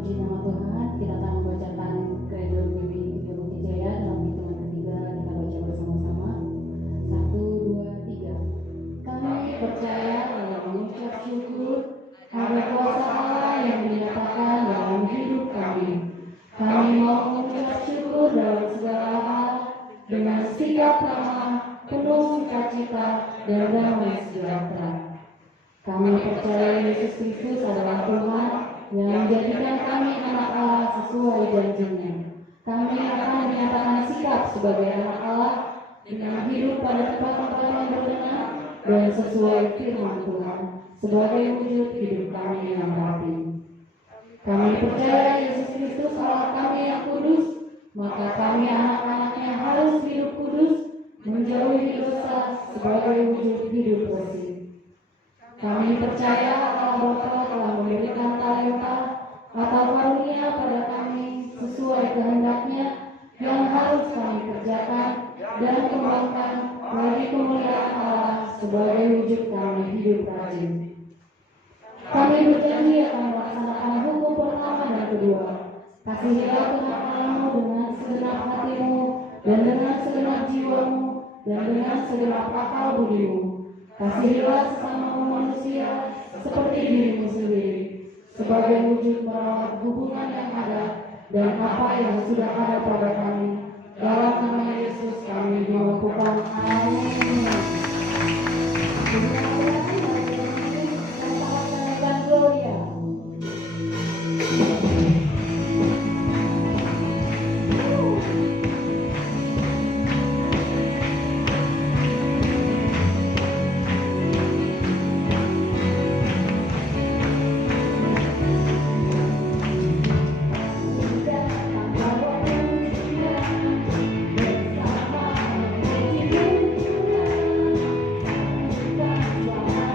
Puji nama Tuhan, kita akan membacakan Kredo GBI 3 Bukti Jaya dalam hitungan ketiga. Kita baca bersama-sama. 1, 2, 3. Kami percaya dalam mengucap syukur ada kuasa Allah yang dinyatakan dalam hidup kami. Kami mau mengucap syukur dalam segala hal dengan sikap ramah, penuh sukacita dan damai sejahtera. Kami percaya Yesus Kristus adalah Tuhan yang menjadikan kami anak Allah sesuai janjinya. Kami akan menyatakan sikap sebagai anak Allah dengan hidup pada tempat-tempat yang berkenan dan sesuai firman Tuhan sebagai wujud hidup kami yang rapi. Kami percaya Yesus Kristus Allah kami yang kudus, maka kami anak-anaknya harus hidup kudus, menjauhi dosa sebagai wujud hidup bersih. Kami percaya Allah Bapa telah memberikan talenta atau karunia pada kami sesuai kehendaknya yang harus kami kerjakan dan kembangkan bagi kemuliaan Allah sebagai wujud kami hidup rajin. Kami berjanji akan melaksanakan hukum pertama dan kedua. Kasihilah Tuhan Allahmu dengan segenap hatimu dan dengan segenap jiwamu dan dengan segenap akal budimu. Kasihilah sesama manusia seperti dirimu sendiri, sebagai wujud merawat hubungan yang ada dan apa yang sudah ada pada kami. Dalam nama Yesus kami melakukan. Amin. Gloria. Bersama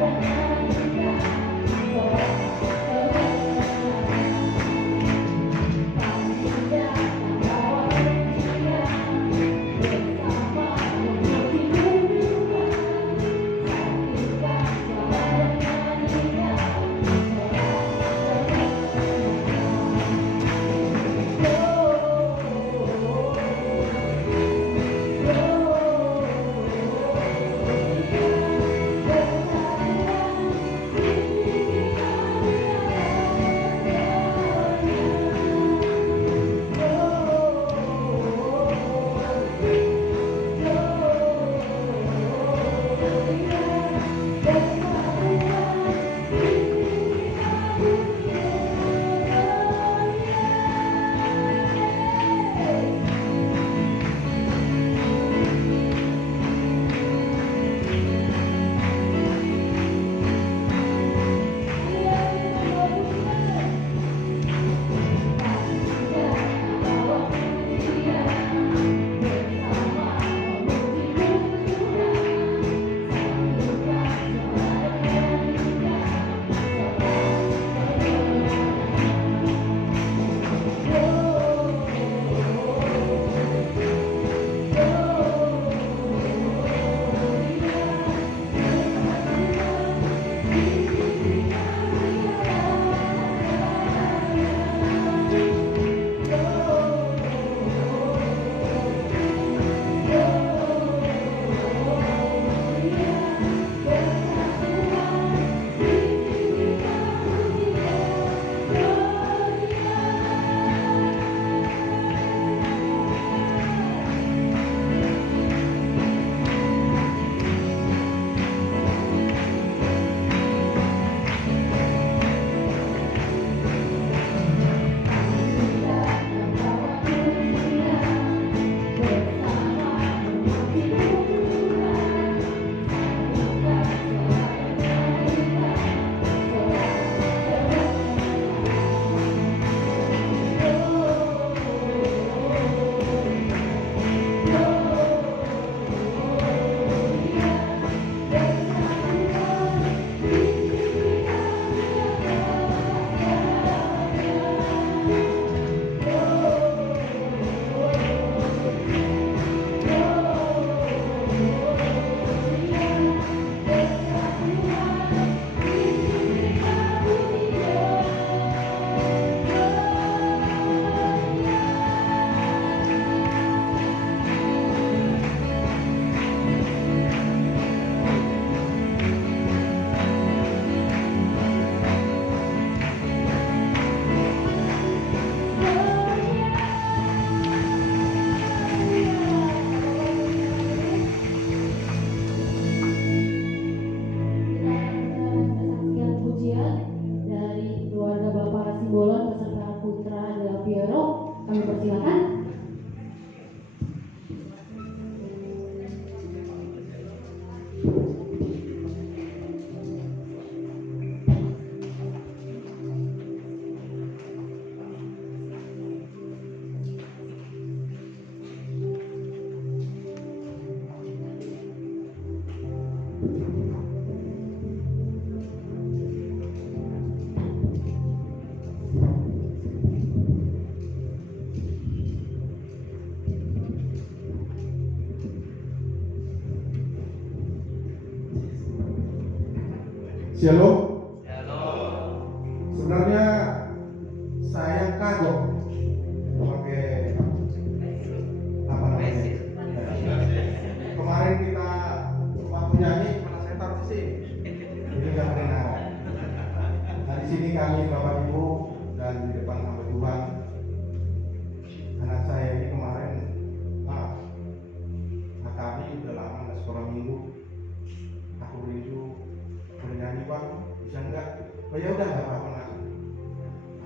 Kami persilakan. Shalom. Sebenarnya saya kagok pakai apa namanya. Kemarin kita waktu nyanyi malah saya taruh di sini. Jadi nggak kedengaran. Nah di sini kami Bapak Ibu dan di depan hamba Tuhan, anak saya ini kemarin kami udah lama nggak sekolah minggu. Aku rindu bernyanyi Pak, bisa enggak? Oh ya udah nggak apa-apa Nak.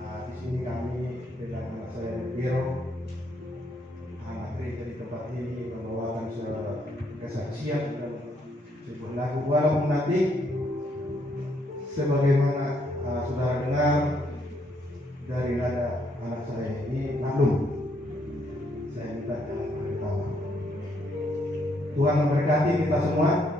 Nah di sini kami dengan anak saya Biro, anak gereja di tempat ini membawakan kesaksian dan sebuah lagu, walaupun nanti sebagaimana saudara dengar dari nada anak saya ini maklum, saya minta jangan ketawa. Tuhan memberkati kita semua.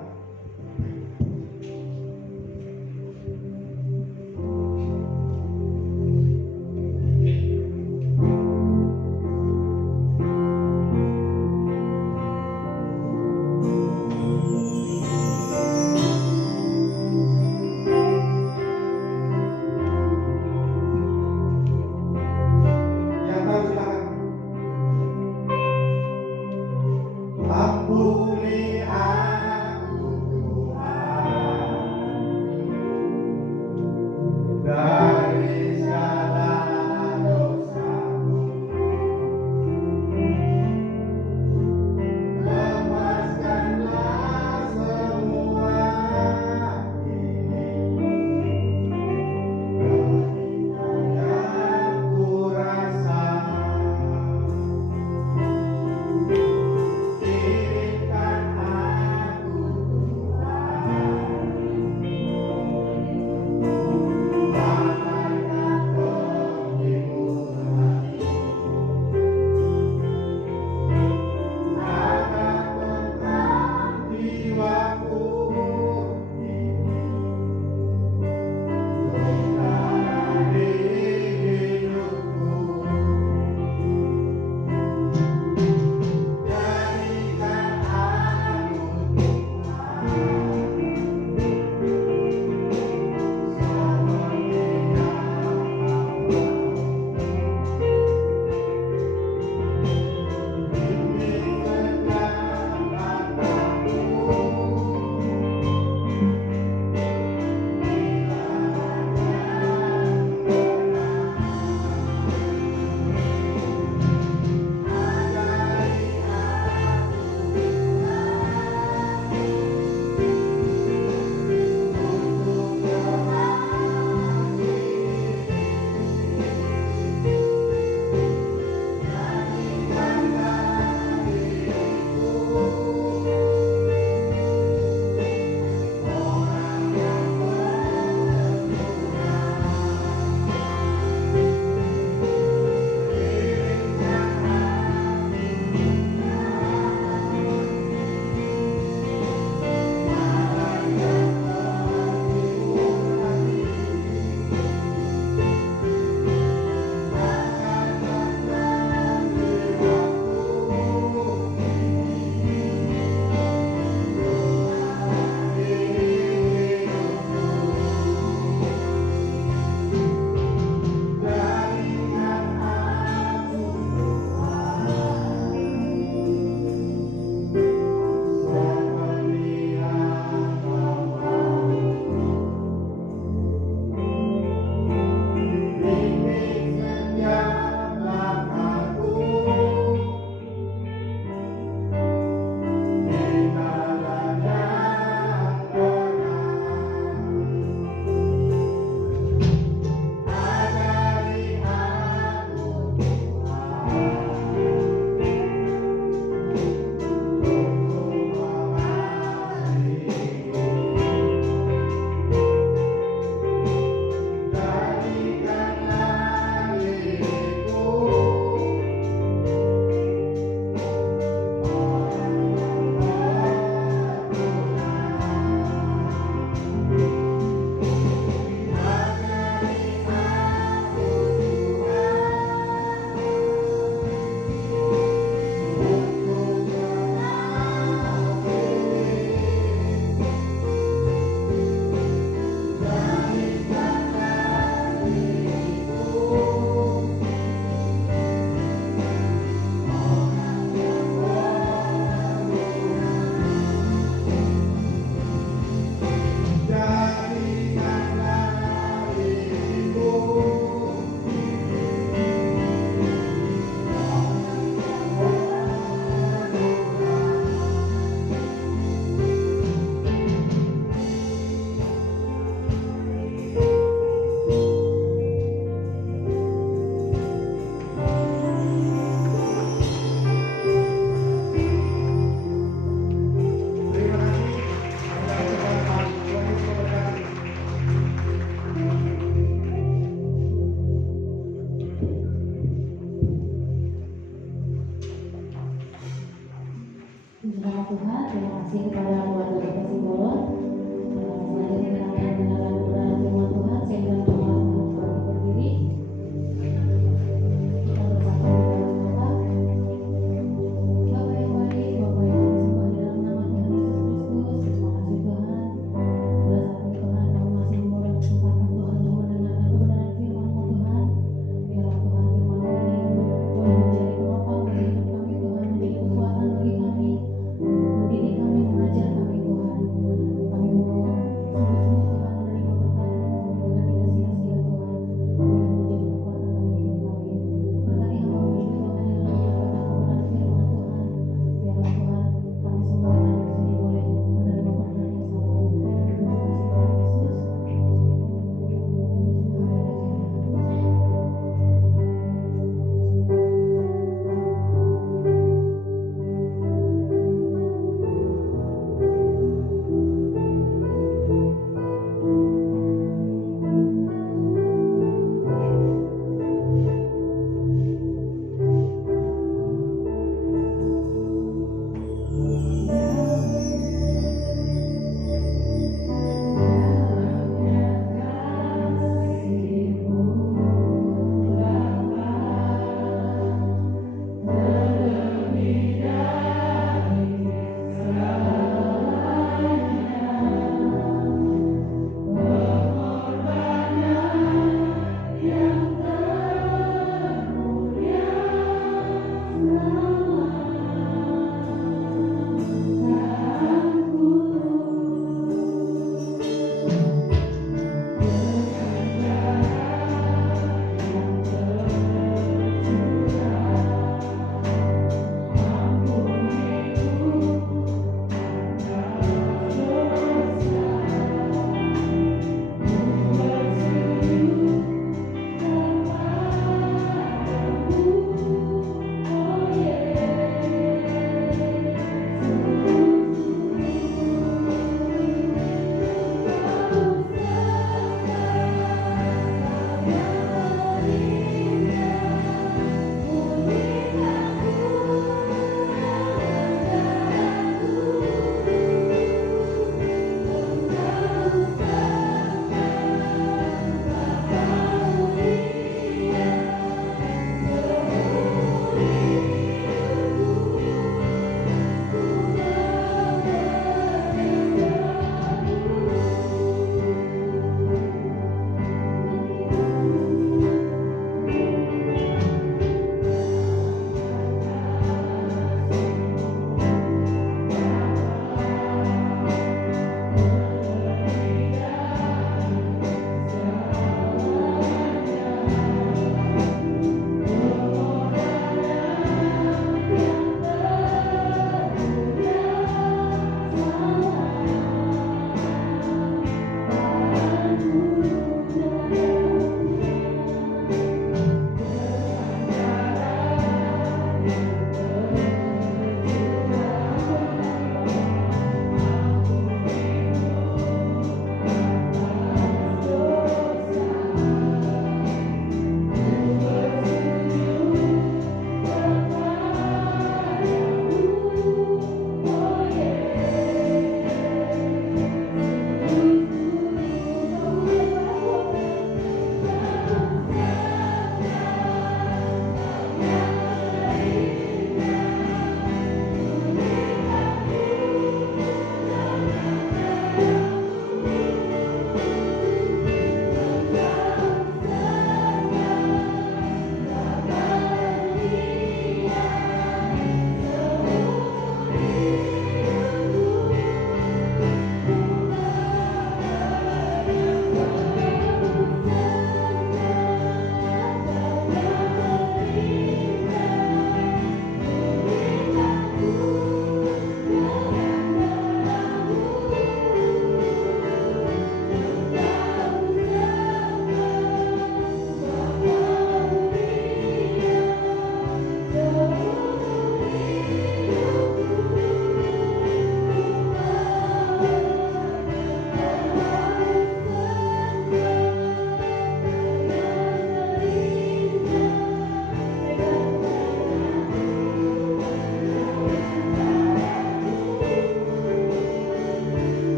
Ampuni aku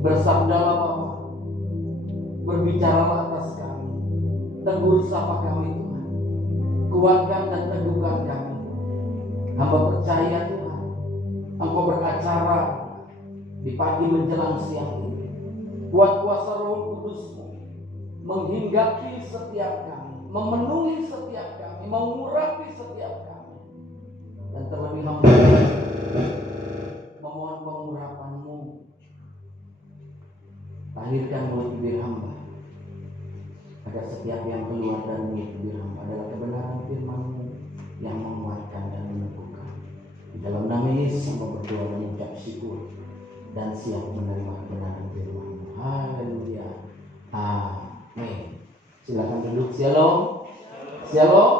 Bersabdalah Bapa, berbicaralah atas kami, tegur sapa kami Tuhan, kuatkan dan teguhkan kami. Hamba percaya Tuhan, Engkau beracara di pagi menjelang siang ini. Kuat kuasa Roh Kudus-Mu menghinggapi setiap kami, memenuhi setiap kami, mengurapi setiap kami. Dan terlebih hamba memohon pengurapan-Mu. Lahirkan mulut bibir hamba, agar setiap yang keluar dari mulut bibir hamba adalah kebenaran firman-Mu yang menguatkan dan meneguhkan. Di dalam nama Yesus hamba berdoa dan mengucap syukur dan siap menerima kebenaran firman-Mu. Haleluya. Amin. Silakan duduk. Shalom. Shalom.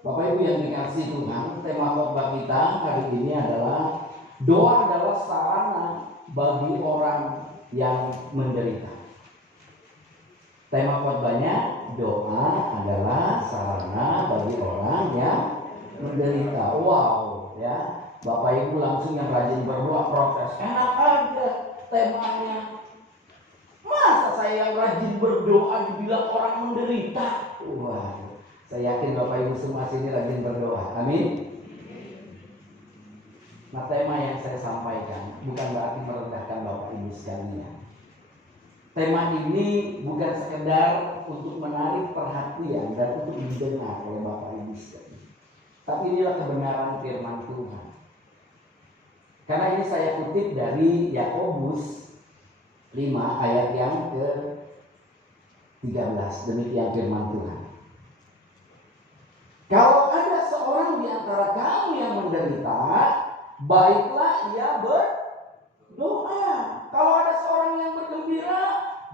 Bapak Ibu yang dikasihi Tuhan, tema khotbah kita hari ini adalah doa adalah sarana bagi orang yang menderita. Tema khotbahnya doa adalah sarana bagi orang yang menderita. Wow, ya. Bapak Ibu langsung yang rajin berdoa protes. Enak aja temanya. Masa saya yang rajin berdoa dibilang orang menderita? Wah, saya yakin Bapak Ibu semua sini rajin berdoa. Amin. Nah, tema yang saya sampaikan bukan berarti merendahkan Bapak Ibu sekalian. Tema ini bukan sekedar untuk menarik perhatian dan untuk didengar oleh Bapak Ibu sekalian. Tapi inilah kebenaran firman Tuhan. Karena ini saya kutip dari Yakobus 5 ayat yang ke-13. Demikian firman Tuhan. Kalau ada seorang di antara kamu yang menderita, baiklah ia berdoa. Kalau ada seorang yang bergembira,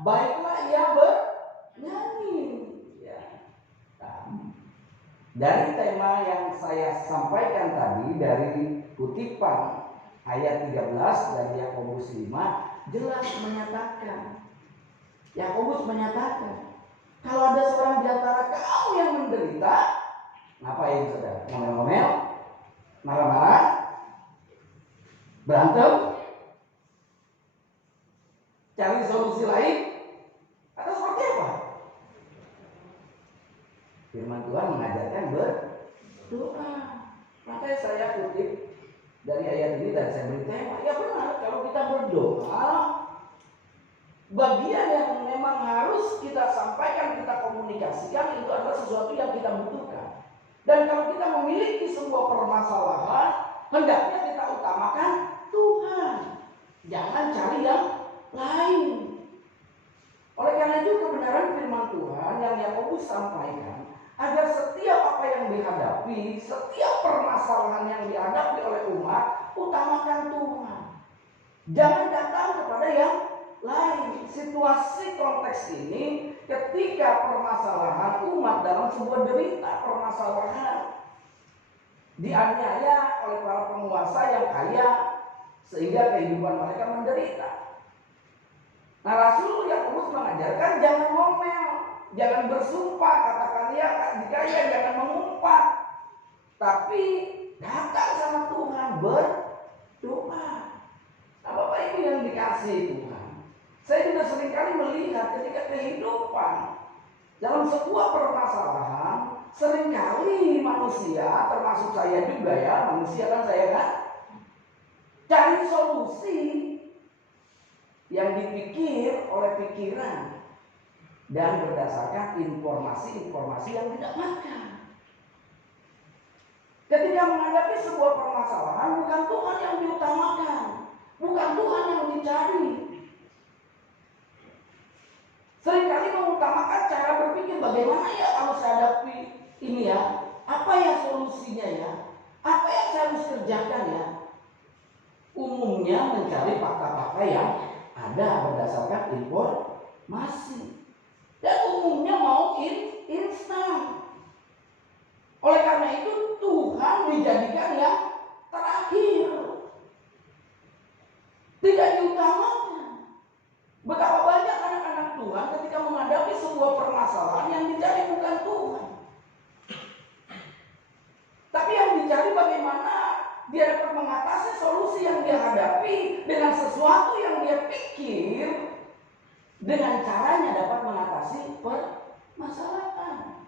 baiklah ia bernyanyi. Ya. Dari tema yang saya sampaikan tadi, dari kutipan ayat 13 dari Yakobus 5, jelas menyatakan. Yakobus menyatakan, kalau ada seorang di antara kamu yang menderita, ngapain saudara? Ngomel-ngomel? Marah-marah? Berantem? Cari solusi lain? Atau seperti apa? Firman Tuhan mengajarkan berdoa. Makanya saya kutip dari ayat ini dan saya beri tema. Ya benar, kalau kita berdoa, bagian yang memang harus kita sampaikan, kita komunikasikan, itu adalah sesuatu yang kita butuhkan. Dan kalau kita memiliki sebuah permasalahan, hendaknya kita utamakan Tuhan. Jangan cari yang lain. Oleh karena itu kebenaran firman Tuhan yang Yakobus sampaikan, agar setiap apa yang dihadapi, setiap permasalahan yang dihadapi oleh umat, utamakan Tuhan. Jangan datang kepada yang lain. Situasi konteks ini ketika permasalahan umat dalam sebuah derita permasalahan, dianiaya oleh para penguasa yang kaya sehingga kehidupan mereka menderita. Nah, Rasul Yakobus mengajarkan jangan ngomel, jangan bersumpah, katakan ya dikaya, jangan mengumpat, tapi datang sama Tuhan, berdoa. Nah, Bapak Ibu yang dikasihi Tuhan, saya juga seringkali melihat ketika kehidupan dalam sebuah permasalahan, seringkali manusia, termasuk saya juga ya, manusia kan saya kan, cari solusi yang dipikir oleh pikiran dan berdasarkan informasi-informasi yang didapatkan. Ketika menghadapi sebuah permasalahan, bukan Tuhan yang diutamakan, bukan Tuhan yang dicari. Seringkali mengutamakan cara berpikir, bagaimana ya kalau saya hadapi ini ya, apa ya solusinya ya, apa yang saya harus kerjakan ya. Umumnya mencari fakta-fakta yang ada berdasarkan informasi, dan umumnya mau instan. Oleh karena itu Tuhan dijadikan yang terakhir, tidak diutamakan. Betapa banyak anak-anak Tuhan ketika menghadapi sebuah permasalahan yang dicari bukan Tuhan, tapi yang dicari bagaimana dia dapat mengatasi solusi yang dia hadapi dengan sesuatu yang dia pikir, dengan caranya dapat mengatasi permasalahan.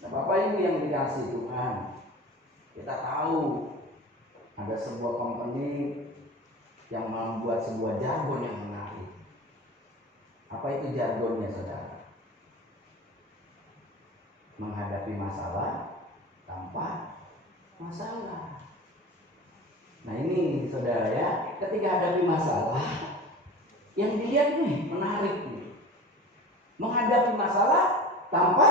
Nah, Bapak Ibu yang dikasihi Tuhan, kita tahu ada sebuah company yang membuat sebuah jargon yang menarik. Apa itu jargonnya, saudara? Menghadapi masalah tanpa masalah. Nah ini saudara ya, ketika hadapi masalah, yang dilihat nih menarik nih. Menghadapi masalah tanpa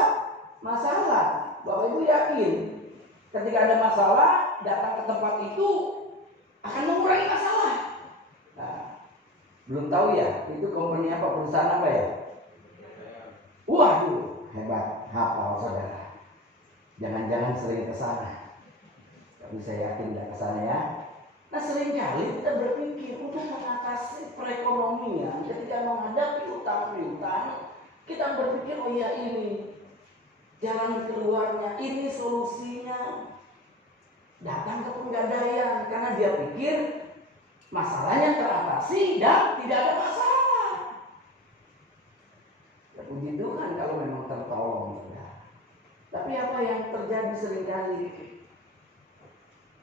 masalah. Bapak Ibu yakin ketika ada masalah, datang ke tempat itu akan mengurangi masalah. Nah, belum tahu ya, itu company apa, perusahaan apa ya? Waduh, hebat, hafal saudara. Jangan-jangan sering ke sana. Tapi saya yakin tidak ke sana ya. Nah, seringkali kita berpikir untuk mengatasi perekonomian, ketika menghadapi utang piutang, kita berpikir, oh ya ini jalan keluarnya, ini solusinya. Datang ke Pegadaian karena dia pikir masalahnya teratasi dan tidak ada masalah. Ya puji Tuhan kalau memang tertolong. Tapi apa yang terjadi seringkali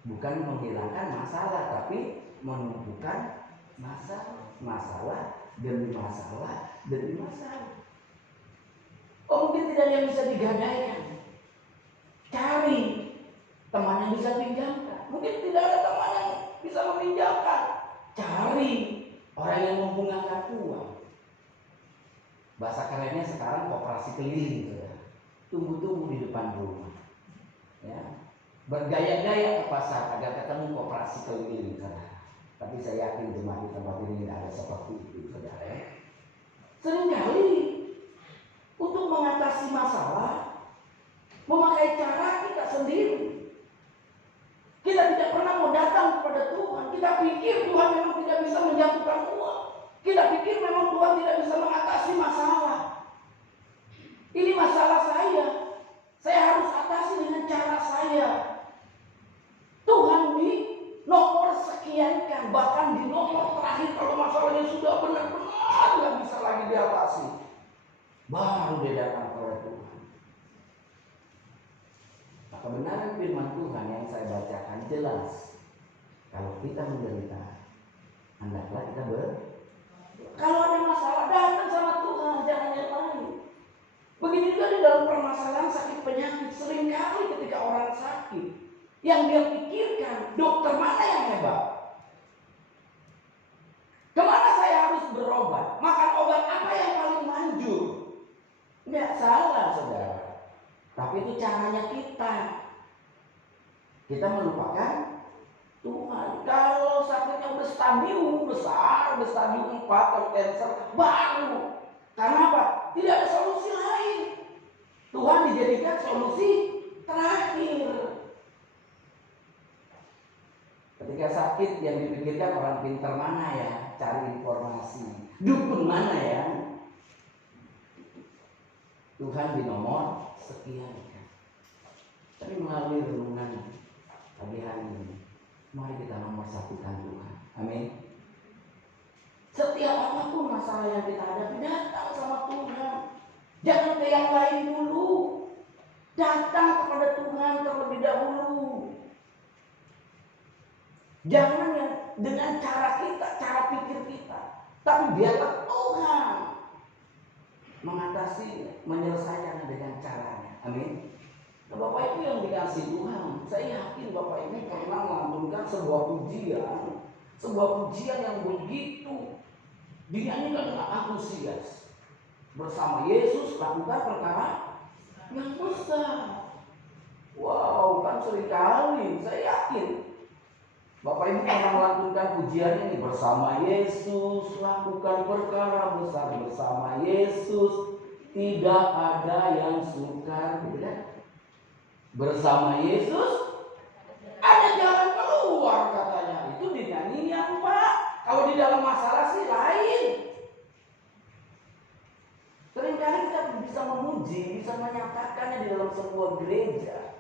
bukan menghilangkan masalah, tapi menumbuhkan masalah demi masalah demi masalah. Oh, mungkin tidak ada yang bisa digadaikan. Cari teman yang bisa pinjamkan. Mungkin tidak ada teman yang bisa meminjamkan. Cari orang yang membungahkan uang. Bahasa kerennya sekarang koperasi keliling, tunggu-tunggu di depan rumah. Ya. Bergaya-gaya ke pasar agar ketemu koperasi keliling, saudara. Tapi saya yakin jemaat di tempat ini tidak ada seperti itu, saudara. Seringkali untuk mengatasi masalah memakai cara kita sendiri. Kita tidak pernah mau datang kepada Tuhan. Kita pikir Tuhan memang tidak bisa menjatuhkan uang. Kita pikir memang Tuhan tidak bisa mengatasi masalah. Ini masalah saya. Saya harus atasi dengan cara saya. Tuhan di nomor sekiankan, bahkan di nomor terakhir kalau masalahnya sudah benar-benar nggak bisa lagi diatasi, baru dia datang kepada Tuhan. Nah, kebenaran firman Tuhan yang saya bacakan jelas. Kalau kita menderita, hendaklah kita kalau ada masalah, datang sama Tuhan, jangan yang lain. Begitu juga di dalam permasalahan sakit penyakit. Seringkali ketika orang sakit, yang dia pikirkan, dokter mana yang hebat? Kemana saya harus berobat? Makan obat apa yang paling manjur? Tidak salah, saudara. Tapi itu caranya kita. Kita melupakan Tuhan. Kalau sakitnya udah stadium besar, udah stadium 4 atau cancer, baru. Karena apa? Tidak ada solusi lain. Tuhan dijadikan solusi terakhir. Ketika sakit yang dipikirkan orang pintar mana ya, cari informasi. Dukun mana ya? Tuhan di nomor sekian. Tapi melalui renungan pagi hari ini, mari kita nomor satukan Tuhan. Amin. Setiap apapun masalah yang kita hadapi, datang sama Tuhan. Jangan ke yang lain dulu. Datang kepada Tuhan terlebih dahulu. Jangan yang dengan cara kita, cara pikir kita. Tapi biarlah Tuhan mengatasi, menyelesaikan dengan caranya. Amin. Nah, Bapak Ibu yang dikasih Tuhan, saya yakin Bapak Ibu pernah melantunkan sebuah pujian. Sebuah pujian yang begitu dinyanyikan dengan antusias. Bersama Yesus lakukan perkara yang besar. Wow, kan seringkali saya yakin Bapak Ibu pernah melantunkan pujian ini. Bersama Yesus lakukan perkara besar. Bersama Yesus tidak ada yang sukar, gitu kan? Bersama Yesus ada jalan keluar, katanya. Itu dinyanyikan, Pak. Kalau di dalam masalah sih lain. Seringkali kita bisa memuji, bisa menyatakannya di dalam sebuah gereja.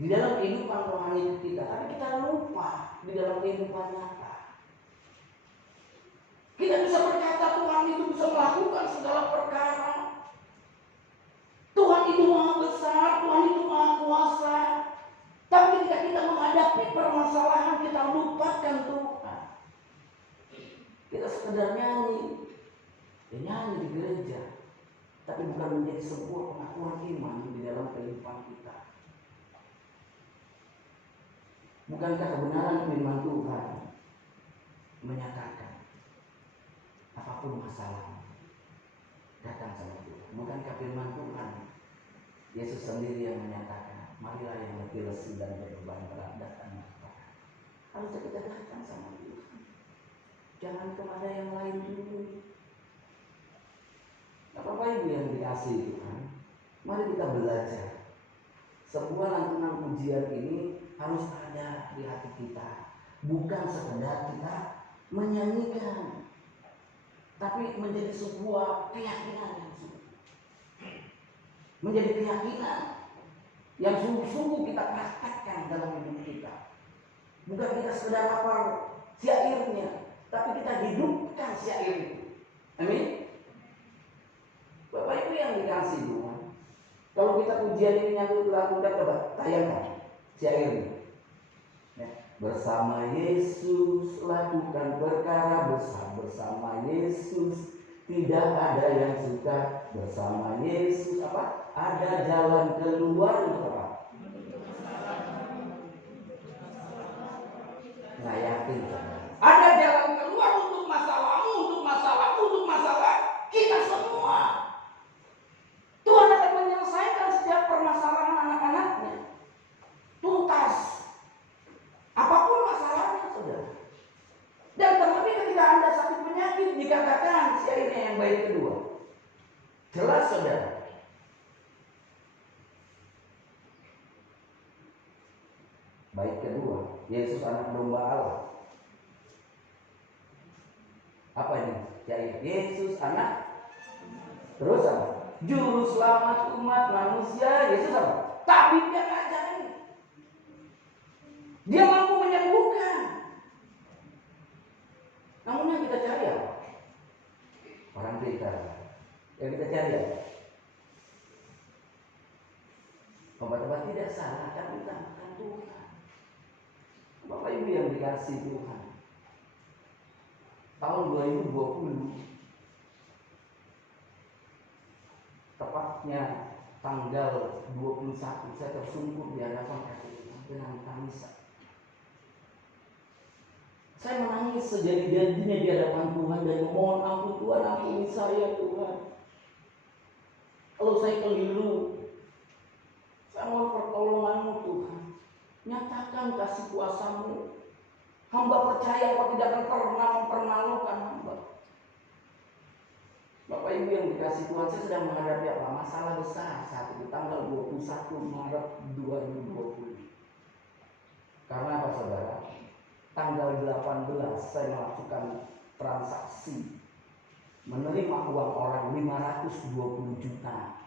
di dalam kehidupan rohani kita, tapi kita lupa di dalam kehidupan nyata. Kita bisa berkata Tuhan itu bisa melakukan segala perkara. Tuhan itu maha besar, Tuhan itu maha kuasa. Tapi ketika kita menghadapi permasalahan, kita lupakan Tuhan. Kita sekedar nyanyi, ya nyanyi di gereja, tapi bukan menjadi sebuah pengakuan iman di dalam kehidupan kita. Bukankah kebenaran firman Tuhan menyatakan apapun masalah datang sama Tuhan? Bukankah firman Tuhan Yesus sendiri yang menyatakan, marilah yang letih lesu dan berbeban berat datang kepada. Harusnya kita datang sama Tuhan, jangan kepada yang lain dulu. Bapak Ibu yang dikasihi Tuhan, mari kita belajar. Sebuah lantunan pujian ini harus ada di hati kita, bukan sekedar kita menyanyikan, tapi menjadi sebuah keyakinan yang sungguh. Menjadi keyakinan yang sungguh-sungguh kita praktekkan dalam hidup kita. Bukan kita sekedar hafal syairnya, tapi kita hidupkan syair itu. Amin. Bapak Ibu yang dikasihi Tuhan, kalau kita pujian ini nyatu dilakukan, coba tayangkan syairnya. Bersama Yesus lakukan perkara besar, bersama Yesus tidak ada yang suka, bersama Yesus apa? Ada jalan keluar untuk apa? Nah, yakin ada jalan keluar untuk masalahmu, untuk masalahku, untuk masalah kita semua. Tuhan akan menyelesaikan setiap permasalahan anak-anaknya tuntas. Apapun masalahnya, saudara. Dan terlebih ketika Anda sakit penyakit, dikatakan syairnya yang baik kedua. Jelas, saudara. Baik kedua, Yesus anak domba Allah. Apa ini? Syair Yesus anak. Terus apa? Juru selamat umat manusia. Yesus apa? Tabib yang ajaib. Dia mampu menyembuhkan. Namun yang kita cari apa? Orang pintar. Yang kita cari apa? Obat-obat tidak salah, tapi utamakan Tuhan. Bapak Ibu yang dikasihi Tuhan, tahun 2020, tepatnya tanggal 21, saya tersungkur di hadapan kaki Tuhan dengan tangisan. Saya menangis sejadi-jadinya di hadapan Tuhan dan memohon ampun Tuhan, ampuni saya Tuhan. Kalau saya keliru, saya mohon pertolongan-Mu Tuhan. Nyatakan kasih kuasa-Mu. Hamba percaya Engkau tidak akan pernah mempermalukan hamba. Bapak Ibu yang dikasihi Tuhan, saya sedang menghadapi apa? Masalah besar saat itu, tanggal 21 Maret 2020. Karena apa saudara? Tanggal 18 saya melakukan transaksi menerima uang orang 520 juta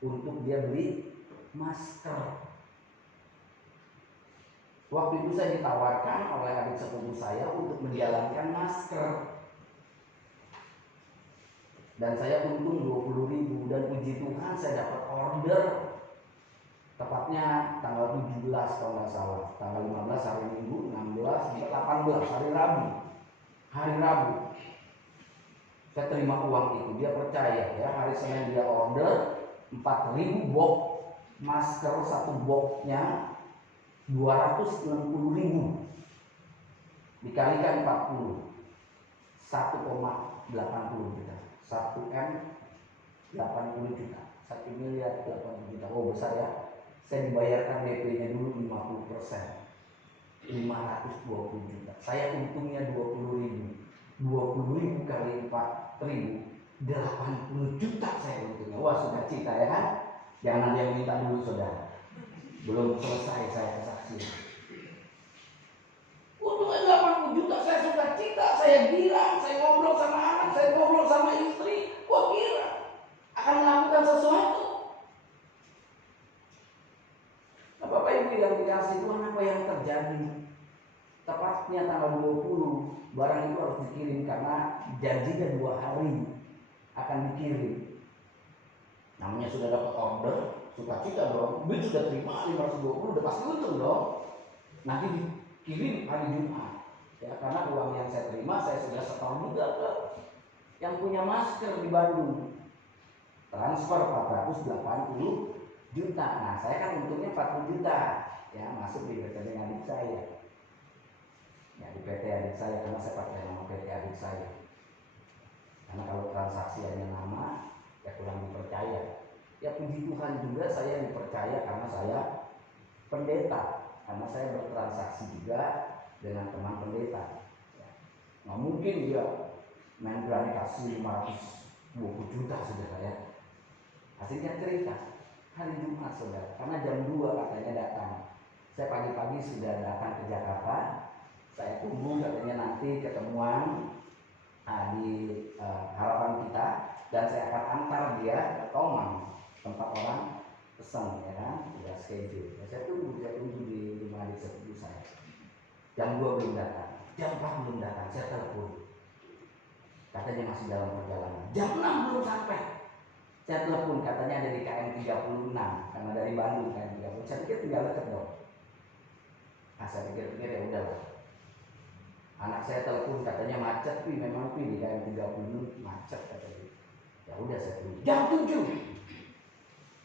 untuk dia beli masker. Waktu itu saya ditawarkan oleh adik sepupu saya untuk menjalankan masker. Dan saya untung 20.000 dan puji Tuhan saya dapat order. Tepatnya tanggal 17 kalau nggak salah. Tanggal 15 hari Minggu, 16, 18 hari Rabu. Hari Rabu. Saya terima uang itu. Dia percaya ya, hari Senin dia order 4.000 box masker, satu boxnya 260.000 dikalikan 40 1,80 juta. 1M 80 juta. 1 miliar 80 juta. Oh besar ya. Saya dibayarkan DP-nya dulu 50%. 520 juta. Saya untungnya 20.000. 20.000 kali 4.000 80 juta saya untungnya. Wah sudah cita ya kan. Jangan ada yang minta dulu saudara. Belum selesai saya kesaksian. Untungnya 80 juta saya sudah cita. Saya bilang, saya ngobrol sama anak, saya ngobrol sama istri. Gua kira akan melakukan sesuatu. Nah, Bapak Ibu Ibu yang dikasih Tuhan, apa yang terjadi? Tepatnya tanggal 20 barang itu harus dikirim karena janjinya 2 hari akan dikirim. Namanya sudah dapat order, sukacita dong. Duit sudah terima 520, udah pasti untung dong. Nanti dikirim hari Jumat. Ya, karena uang yang saya terima saya sudah setor juga ke yang punya masker di Bandung. Transfer 480 juta. Nah, saya kan untungnya 40 juta. Ya, masuk di rekening adik saya. Ya, di PT adik saya karena saya pakai nama PT adik saya. Karena kalau transaksi hanya nama, ya kurang dipercaya. Ya puji Tuhan juga saya dipercaya karena saya pendeta. Karena saya bertransaksi juga dengan teman pendeta. Ya. Nggak mungkin dia main berani kasih 520 juta saudara ya. Hasilnya cerita hari Jumat saudara, karena jam 2 katanya datang. Saya pagi-pagi sudah datang ke Jakarta. Saya tunggu katanya nanti ketemuan di harapan kita, dan saya akan antar dia ke Tomang, tempat orang pesan ya kan, sudah schedule. Ya, saya tunggu di rumah adik sepupu saya. Jam 2 belum datang, jam 4 belum datang, saya telepon. Katanya masih dalam perjalanan. Jam 6 belum sampai. Saya telepon, katanya ada di KM 36, karena dari Bandung KM 36. Saya pikir tinggal dekat dong. Nah, saya pikir-pikir ya udahlah. Anak saya telepon, katanya macet pi, memang pi di KM 36 macet katanya. Ya udah saya tunggu. Jam 7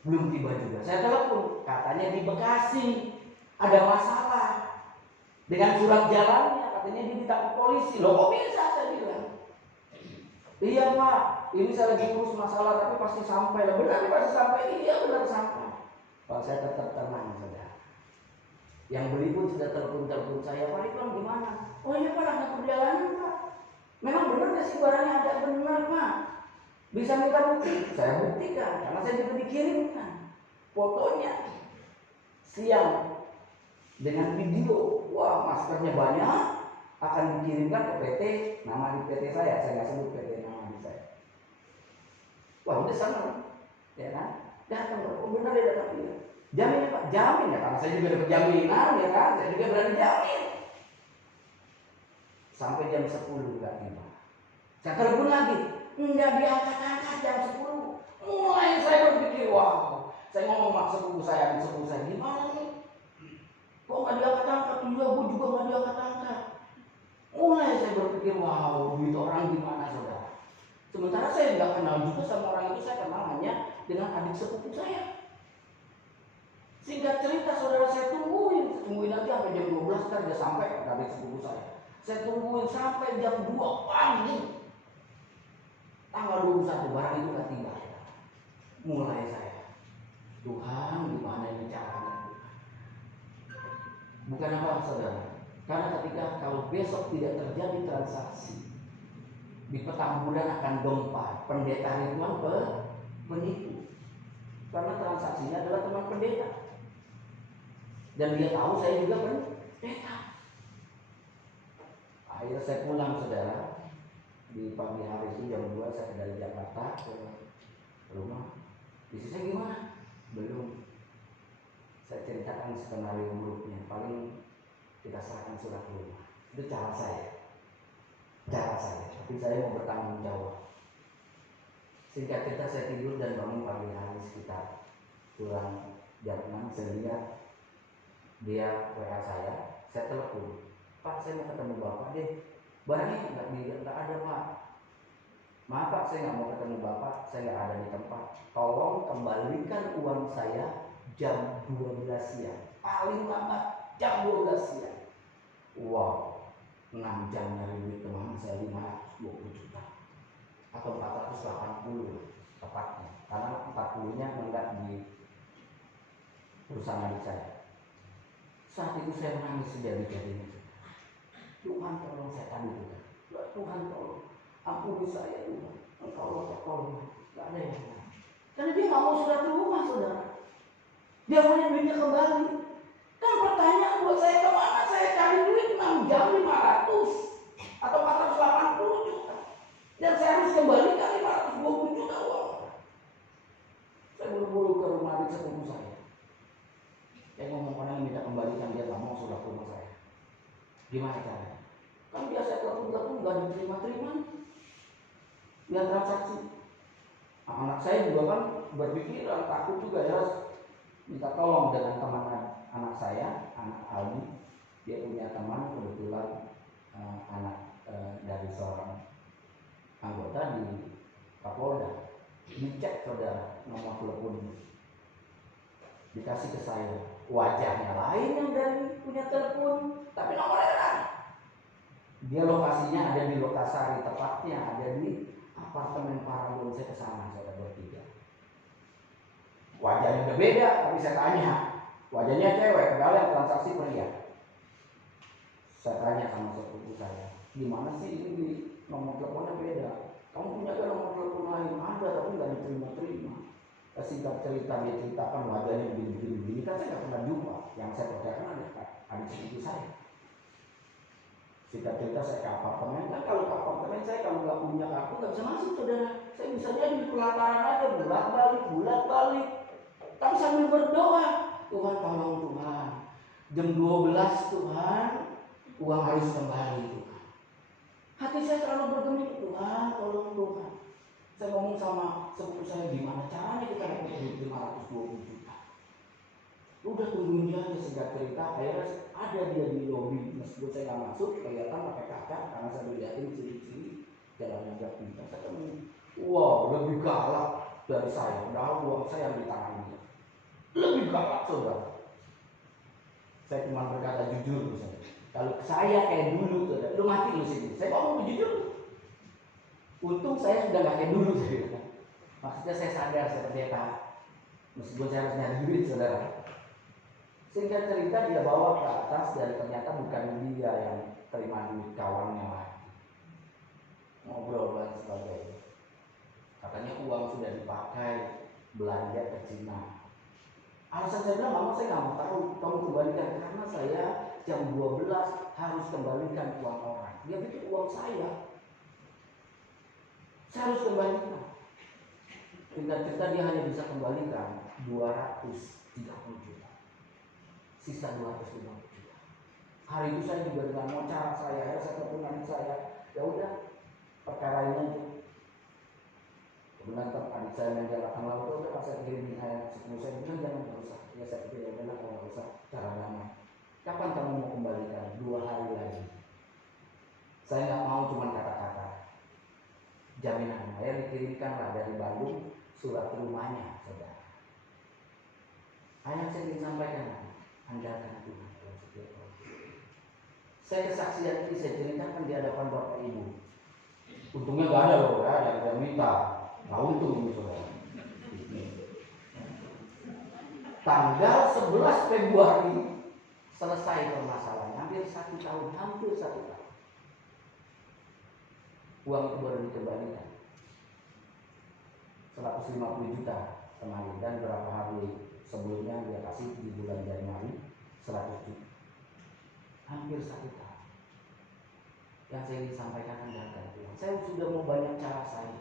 belum tiba juga. Saya telepon, katanya di Bekasi ada masalah dengan surat jalannya, katanya ditangkap polisi. Loh kok bisa, saya bilang. Iya Pak, ini saya lagi urus masalah tapi pasti sampai. Lah benar pasti sampai. Iya benar sampai. Pak, saya tetap tenang saudara. Yang beli pun sudah telepon saya, Pak Ridwan gimana? Oh iya Pak, ada perjalanan Pak. Memang benar gak sih barangnya ada? Benar Pak. Bisa minta bukti? Saya buktikan karena saya juga dikirimkan fotonya siang dengan video. Wah, maskernya banyak, akan dikirimkan ke PT, nama di PT saya nggak sebut PT nama di saya. Wah udah senang, ya kan? Datang, oh benar dia datang dia. Jamin ya Pak, jamin ya, karena saya juga dapat jaminan ya kan, saya juga berani jamin. Sampai jam 10 nggak tiba. Saya telepon lagi, nggak diangkat-angkat jam 10. Mulai saya berpikir, wow, saya ngomong sama sepupu saya gimana nih? Kok nggak diangkat-angkat? Iya, gue juga nggak diangkat-angkat. Mulai saya berpikir, wow, duit orang gimana saudara? Sementara saya nggak kenal juga sama orang itu, saya kenal hanya dengan adik sepupu saya. Singkat cerita saudara, saya tungguin aja sampai jam 12 kan dia sampai ke adik sepupu saya. Saya tungguin sampai jam 2 pagi. Tanggal 21 barang itu nggak tiba. Mulai saya, Tuhan gimana ini caranya? Bukan apa saudara? Karena ketika kalau besok tidak terjadi transaksi, di petang bulan akan gempa. Pendeta Ridwan penipu. Karena transaksinya adalah teman pendeta. Dan dia tahu saya juga pendeta. Akhirnya saya pulang saudara. Di pagi hari itu jam 2 saya dari Jakarta ke rumah. Bisnisnya gimana? Belum. Saya ceritakan skenario buruknya. Paling kita serahkan surat rumah. Itu cara saya. Tapi saya mau bertanggung jawab. Singkat cerita saya tidur dan bangun pagi hari sekitar kurang jam 6. Saya lihat dia WA saya telepon, Pak saya mau ketemu Bapak deh. Barangnya nggak ada Pak. Maaf Pak, saya nggak mau ketemu Bapak, saya nggak ada di tempat. Tolong kembalikan uang saya jam 12 siang. Paling lambat jam 12 siang. Wow, 6 jam nyari duit kemana saya 520 juta atau 480 tepatnya, karena 40-nya enggak di perusahaan adik saya. Saat itu saya menangis sejadi-jadinya. Tuhan tolong saya tadi Tuhan. Tuhan tolong ampuni saya Tuhan. Engkau tolong. Gak ada yang lain. Karena dia nggak mau surat rumah saudara. Dia mau duitnya kembali. Kan pertanyaan buat saya, kemana saya cari duit 6 jam 500 atau 480 juta, dan saya harus kembalikan 520 juta uang. Saya buru-buru ke rumah adik sepupu saya. Saya ngomong orang yang minta kembalikan, dia nggak mau surat ke rumah saya. Gimana caranya? Kan biasa telepon nggak diterima-terima, dia transaksi. Nah, anak saya juga kan berpikiran, takut juga ya, minta tolong dengan teman anak saya, anak Aldi. Dia punya teman kebetulan anak dari seorang anggota di Kapolda. Dicek saudara nomor telepon, dikasih ke saya, wajahnya lain yang dari punya telepon, tapi nomornya lain. Dia lokasinya ada di Lokasari, tepatnya ada di apartemen Paragon. Saya kesana, saya bertiga. Wajahnya udah beda, tapi saya tanya, wajahnya cewek, padahal yang transaksi pria. Saya tanya sama sepupu saya, gimana sih ini nomor teleponnya beda? Kamu punya kan nomor telepon lain? Ada, tapi nggak diterima-terima. Singkat cerita, dia ceritakan wajahnya begini-begini. Kan saya nggak pernah jumpa. Yang saya percayakan ada sepupu saya. Singkat cerita, saya ke apartemen. Kan kalau ke apartemen saya, kalau nggak punya kartu nggak bisa masuk, saudara. Saya bisanya di pelataran aja, bolak-balik. Tapi sambil berdoa, Tuhan tolong Tuhan. Jam 12 Tuhan, uang harus kembali Tuhan. Hati saya selalu bergeming, Tuhan tolong Tuhan. Saya ngomong sama sepupu saya, gimana caranya kita dapat duit 520 juta. Udah tungguin dia aja, singkat cerita. Akhirnya ada dia di lobi, meskipun saya nggak masuk, kelihatan pakai kaca karena saya dilihatin ciri-ciri jalannya agak pintar. Saya ketemu, wow, lebih galak dari saya. Padahal uang saya yang di tangan dia. Lebih galak, saudara. Saya cuma berkata jujur misalnya. Kalau saya kayak dulu, saudara, lu mati lu sini. Saya ngomong jujur. Untung saya sudah nggak kayak dulu, saudara. Maksudnya saya sadar, saya ternyata meskipun saya harus nyari duit, saudara. Singkat cerita, dia bawa ke atas dan ternyata bukan dia yang terima duit, kawannya lagi. Ngobrol dan sebagainya. Katanya uang sudah dipakai belanja ke Cina. Alasan saya bilang, mama saya nggak mau tahu, kamu kembalikan. Karena saya jam 12 harus kembalikan uang orang. Dia pikir uang saya harus kembalikan. Singkat cerita, dia hanya bisa kembalikan 230 juta. Sisa 250 juta. Hari itu saya juga dengan mau cara saya telepon adik saya. Ya udah, perkara ini aja. Kemudian adik saya main di belakang laut, udah pas saya kirim sepuluh saya bilang jangan berusaha. Ya saya pikir ya udah kalau nggak usah cara damai. Kapan kamu mau kembalikan? 2 hari lagi. Saya nggak mau cuma kata-kata. Jaminan saya dikirimkanlah dari Bandung surat rumahnya, saudara. Yang saya ingin sampaikan, andalkan Tuhan dalam setiap hal. Saya kesaksian ini saya ceritakan di hadapan Bapak Ibu. Untungnya nggak ada loh ya, yang minta. Nggak untung ini saudara. Tanggal 11 Februari selesai permasalahan, hampir 1 tahun. Uang itu baru dikembalikan 150 juta kemarin, dan berapa hari sebelumnya dia kasih di bulan Januari 100 juta. Hampir 1 tahun. Yang saya ingin sampaikan adalah Tuhan. Saya sudah mau banyak cara saya.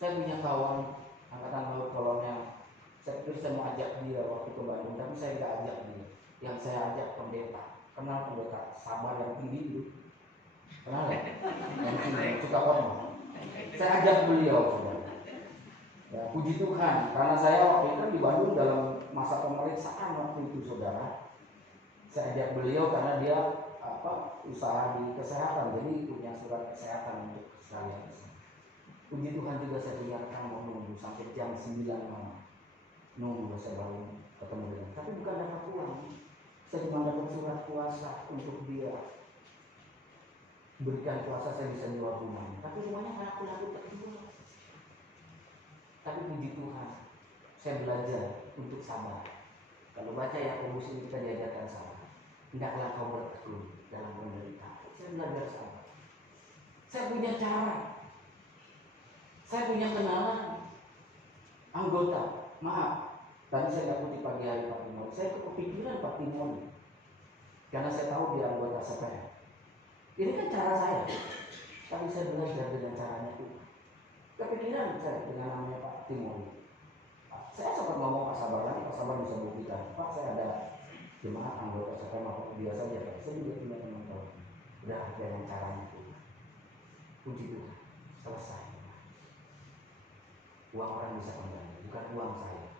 Saya punya kawan angkatan laut kolonel. Saya pikir saya mau ajak dia waktu ke Bandung, tapi saya nggak ajak dia. Yang saya ajak pendeta. Kenal pendeta Sabar yang tinggi itu? Kenal ya? Yang tinggi, suka khotbah. Saya ajak beliau, saudara. Ya, puji Tuhan, karena saya waktu itu di Bandung dalam masa pemeriksaan waktu itu, saudara. Saya ajak beliau karena dia usaha di kesehatan, jadi punya surat kesehatan untuk sekalian. Puji Tuhan juga saya biarkan mau nunggu sampai jam 9 malam. Nunggu saya baru ketemu dia. Tapi bukan dapat uang. Saya cuma dapat surat kuasa untuk dia. Berikan kuasa saya bisa jual rumahnya. Tapi rumahnya laku-laku terjual. Tapi puji Tuhan, saya belajar untuk sabar. Kalau baca Yakobus ini kita diajarkan sabar. Hendaklah kau bertekun dalam penderitaan. Saya belajar sabar. Saya punya cara. Saya punya kenalan anggota. Maaf, tadi saya nggak putih pagi hari Pak Timoni. Saya kepikiran Pak Timoni karena saya tahu dia anggota CPR. Ini kan cara saya, tapi saya belajar dengan caranya itu. Kepikiran saya dengan namanya Pak Timoni. Saya sempat ngomong Pak Sabar lagi, Pak Sabar bisa buktikan. Pak, saya ada Jemaat anggota saya mau biasa saja, saya juga punya teman-teman. Udah ada yang caranya Tuhan. Puji Tuhan, selesai. Uang orang bisa kembali, bukan uang saya.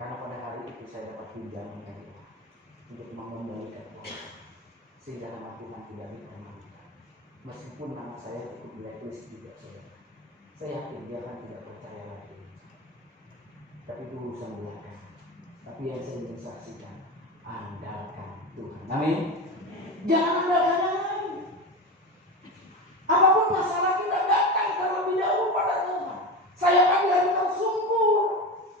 Karena pada hari itu saya dapat pinjaman dari Tuhan untuk mengembalikan uang, sehingga nama Tuhan tidak dipermalukan. Meskipun nama saya cukup blacklist juga, saudara. Saya yakin dia kan tidak percaya lagi. Tapi itu urusan belakang. Tapi yang saya ingin saksikan, andalkan Tuhan. Amin. Jangan andalkan yang lain. Apapun masalah kita datang terlebih dahulu pada Tuhan. Saya pagi-hari tersungkur,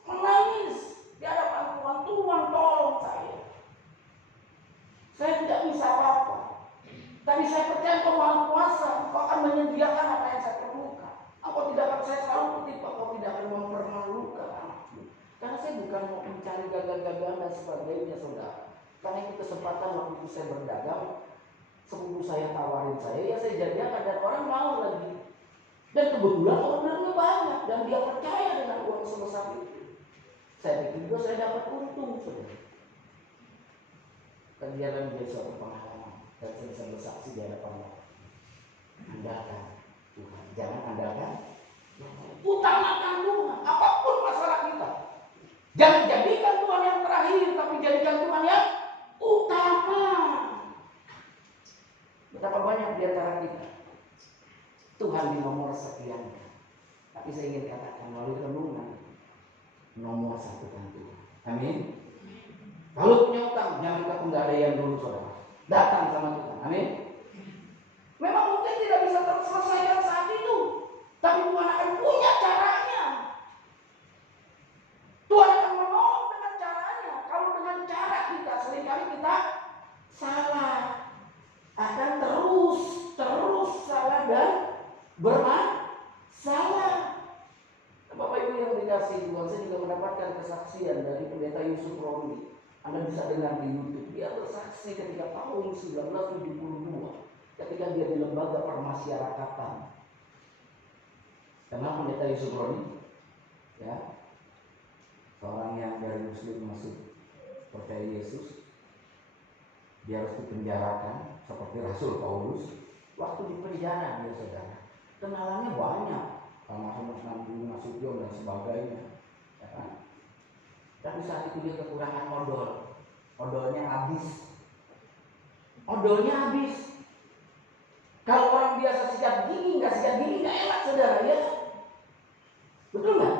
menangis di hadapan Tuhan. Tuhan tolong saya. Saya tidak bisa apa-apa. Tapi saya percaya Engkau Maha Kuasa. Engkau akan menyediakan apa yang saya perlukan. Engkau tidak akan, saya selalu kutipu, Engkau tidak akan mempermalukan anakku. Karena saya bukan mau mencari gagal-gagalan dan sebagainya, saudara. Karena itu kesempatan waktu itu saya berdagang, sepupu saya tawarin saya, ya saya jadikan dan orang mau lagi. Dan kebetulan ordernya banyak dan dia percaya dengan uang sebesar itu. Saya pikir juga saya dapat untung, saudara. Kegiatan menjadi suatu pengalaman dan saya bisa bersaksi di hadapan Allah. Andalkan Tuhan, jangan andalkan. Utamakan Tuhan, apapun masalah kita. Jangan jadikan Tuhan yang terakhir, tapi jadikan Tuhan yang utama. Betapa banyak di antara kita Tuhan di nomor sekian. Tapi saya ingin katakan melalui renungan, nomor satu kan Tuhan. Amin. Kalau punya utang, jangan ke penggadaian dulu, saudara. Datang sama Tuhan. Amin. Memang mungkin tidak bisa terselesaikan saat itu, tapi Tuhan akan punya caranya. Tuhan akan menolong dengan caranya. Kalau dengan cara kita, seringkali kita salah, akan terus salah dan bermasalah. Bapak Ibu yang dikasihi Tuhan, saya juga mendapatkan kesaksian dari Pendeta Yusuf Romi. Anda bisa dengar di YouTube. Dia bersaksi ketika tahun 1972, ketika dia di lembaga permasyarakatan. Kenal Pendeta Yusuf Romi? Ya, seorang yang dari Muslim masuk percaya Yesus. Dia harus dipenjarakan seperti Rasul Paulus. Waktu di penjara dia, saudara, kenalannya banyak, almarhum Nabi Nasution dan sebagainya, ya kan? Tapi saat itu dia kekurangan odol, odolnya habis. Kalau orang biasa sikat gigi, nggak enak, saudara, ya? Betul nggak?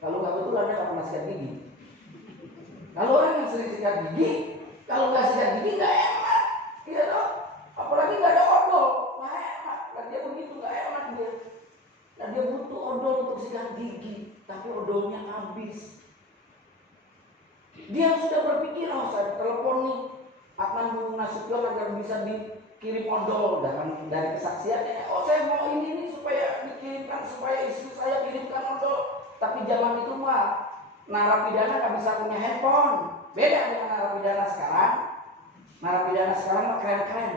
Kalau nggak betul, Anda nggak pernah sikat gigi. Kalau orang yang sering sikat gigi, kalau nggak sikat gigi nggak enak, gitu. Apalagi nggak ada odol, nggak enak. Dan dia begitu nggak enak dia. Dan dia butuh odol untuk sikat gigi, tapi odolnya habis. Dia sudah berpikir, oh saya telepon nih Adnan Nasution agar bisa dikirim odol. Dan dari kesaksiannya, oh saya mau ini nih supaya dikirimkan, supaya istri saya kirimkan odol. Tapi zaman itu mah narapidana nggak bisa punya handphone. Beda dengan narapidana sekarang. Narapidana sekarang mah keren-keren.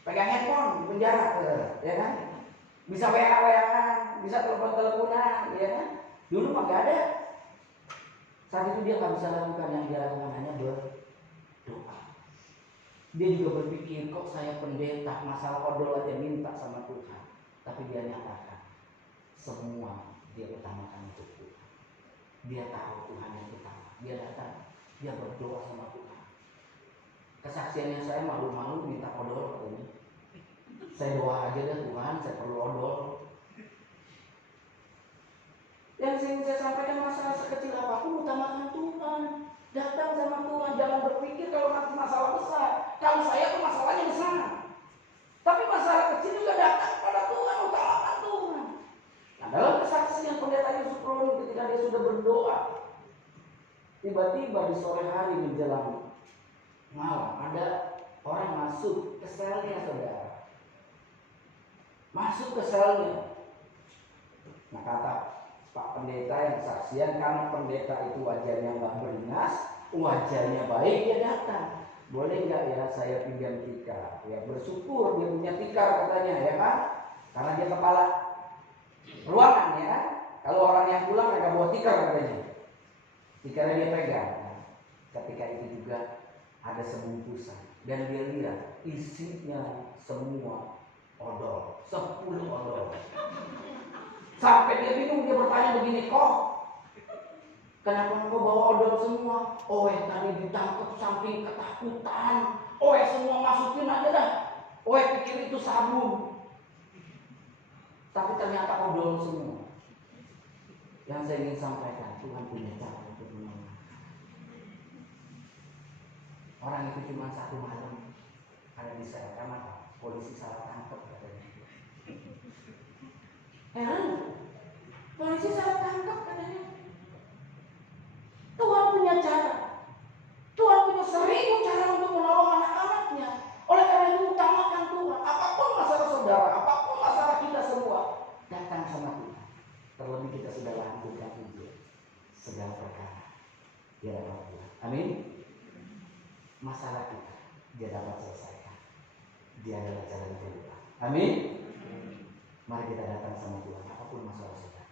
Pegang handphone di penjara, ya kan? Bisa WA-WA-an, bisa telepon-teleponan, ya kan? Dulu mah nggak ada. Saat itu dia nggak bisa lakukan, yang dia lakukan hanya berdoa. Dia juga berpikir, kok saya pendeta, masalah odol aja minta sama Tuhan. Tapi dia nyatakan, semua dia utamakan untuk Tuhan. Dia tahu Tuhan yang utama. Dia datang, dia berdoa sama Tuhan. Kesaksiannya, saya malu-malu minta odol katanya. Saya doa aja deh Tuhan, saya perlu odol. Yang ingin saya sampaikan, masalah sekecil apapun utamakan Tuhan. Datang sama Tuhan, jangan berpikir kalau nanti masalah besar. Kalau saya tuh masalahnya besar. Tapi masalah kecil juga datang pada Tuhan, utamakan Tuhan. Nah, dalam kesaksian Pendeta Yusuf Romi ketika dia sudah berdoa, tiba-tiba di sore hari menjelang malam ada orang masuk ke selnya, saudara. Masuk ke selnya. Nah, kata Pak Pendeta yang kesaksian, karena pendeta itu wajahnya nggak beringas, wajahnya baik, dia datang. Boleh nggak ya saya pinjam tikar? Ya bersyukur dia punya tikar katanya, ya kan? Karena dia kepala ruangan, ya kan? Kalau orang yang pulang mereka bawa tikar katanya. Tikarnya dia pegang. Nah, ketika itu juga ada sebungkusan dan dia lihat isinya semua odol, 10 odol. Sampai dia bingung, dia bertanya begini, kok kenapa engkau bawa odol semua? Oh tadi ditangkap saking ketakutan. Oh semua masukin aja dah. Oh pikir itu sabun. Tapi ternyata odol semua. Yang saya ingin sampaikan, Tuhan punya cara untuk menolong. Orang itu cuma 1 malam ada di sel, karena polisi salah tangkap katanya. Polisi salah tangkap katanya. Tuhan punya cara. Tuhan punya 1000 cara untuk menolong anak-anaknya. Oleh karena itu utamakan Tuhan. Apapun masalah saudara, apapun masalah kita semua, datang sama Tuhan. Terlebih kita sudah lakukan ujian segala perkara dia dapat Tuhan. Amin. Masalah kita dia dapat selesaikan. Dia adalah jalan keluar. Amin. Mari kita datang sama Tuhan. Apapun masalah saudara,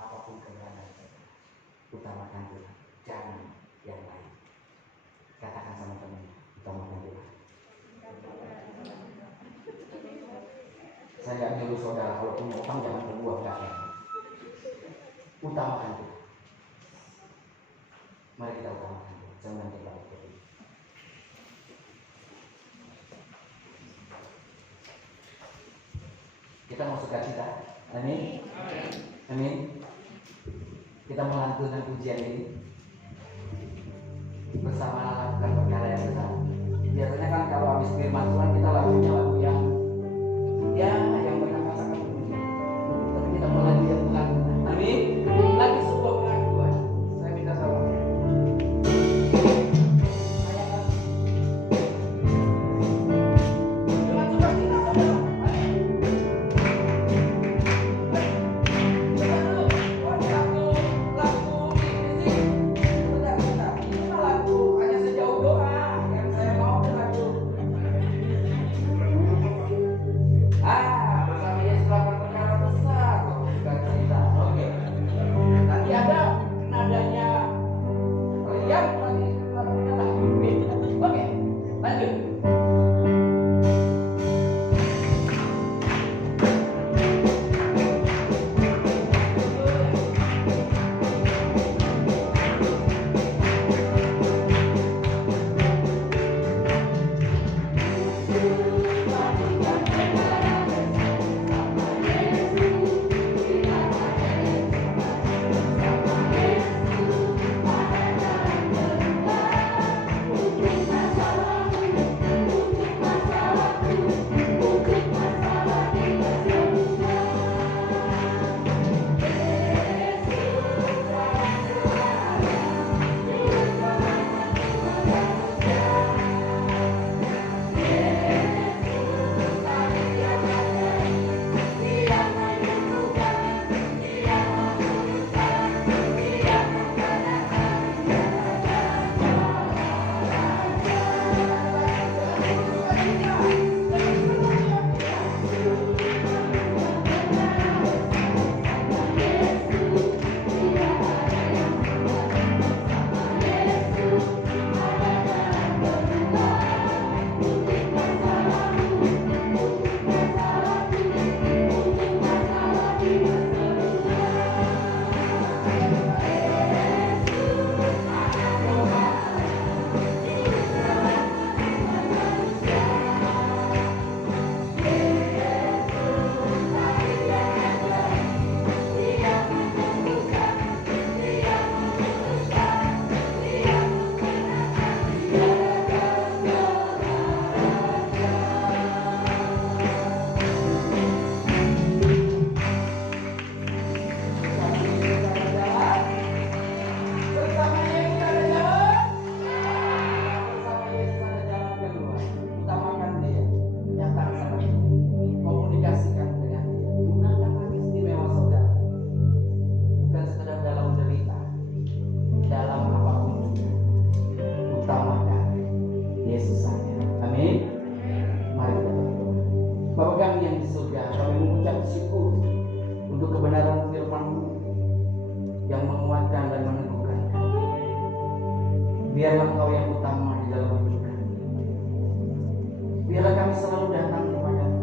apapun keberadaan saudara, utamakan Tuhan. Jangan yang lain. Katakan sama temannya, utamakan Tuhan. Saya nggak nyuruh saudara kalau punya utang jangan berbuat enggak. Utamakan Tuhan. Mari kita utamakan Tuhan. Jangan kita lupa. Kita mau sukacita. Amin. Amin. Kita melantunkan pujian ini bersama lakukan perkara yang besar. Biasanya kan kalau habis firman Tuhan kita lagunya lagu yang yang bernafaskan pujian. Tapi kita mulai dia melantunkan. Amin. Lagi sebuah pengakuan. Saya minta sama dengan sukacita saudara. Biarlah Engkau yang utama di dalam hidup kami. Biarlah kami selalu datang kepadamu,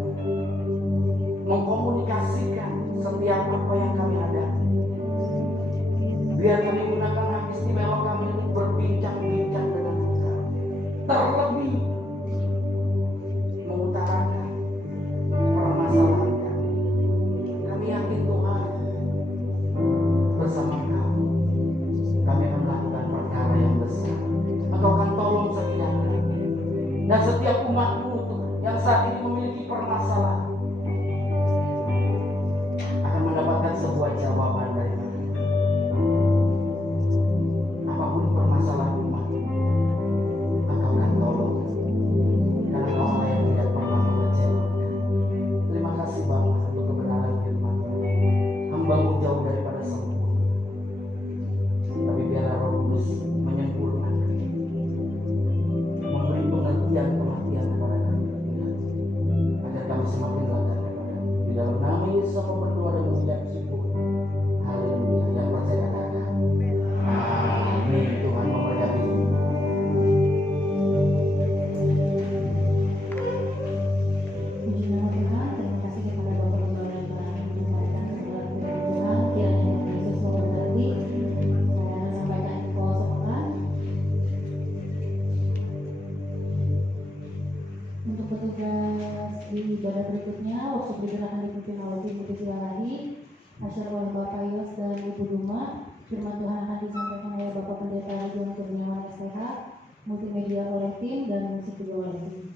mengkomunikasikan setiap apa yang kami hadapi. Biar kami gunakan hak istimewa kami untuk berbincang-bincang dengan Engkau. Terlebih mengutarakan permasalahan kami. Kami yakin Tuhan, bersama kami akan melakukan perkara yang besar. Engkau akan tolong setiap kami dan setiap umat-Mu Tuhan yang saat ini memiliki permasalahan akan mendapatkan sebuah jawaban dari Engkau. Apapun permasalahan umat, Engkau akan tolong, karena Engkau Allah yang tidak pernah mengecewakan. Terima kasih Bapa untuk kebenaran firman-Mu. Hamba-Mu jauh daripada sempurna, tapi biarlah Roh Kudus menyempurnakan, memberi pengertian kepada kami, agar kami semakin dekat kepada-Mu. Di dalam nama Yesus aku berdoa dan mengucap syukur. Haleluya. Yang percaya katakan amin. Tuhan memberkati. Puji nama Tuhan, terima kasih kepada Bapak Gembala yang telah menyampaikan segala firman Tuhan. Kiranya Yesus memberkati. Saya akan sampaikan info sekolah. Untuk petugas di ibadah berikutnya, workshop leader akan dipimpin oleh Ibu Silalahi, asyar oleh Bapak Yos dan Ibu Duma. Firman Tuhan akan disampaikan oleh Bapak Pendeta Regional Kurniawan STH, multimedia oleh tim dan musik juga oleh tim.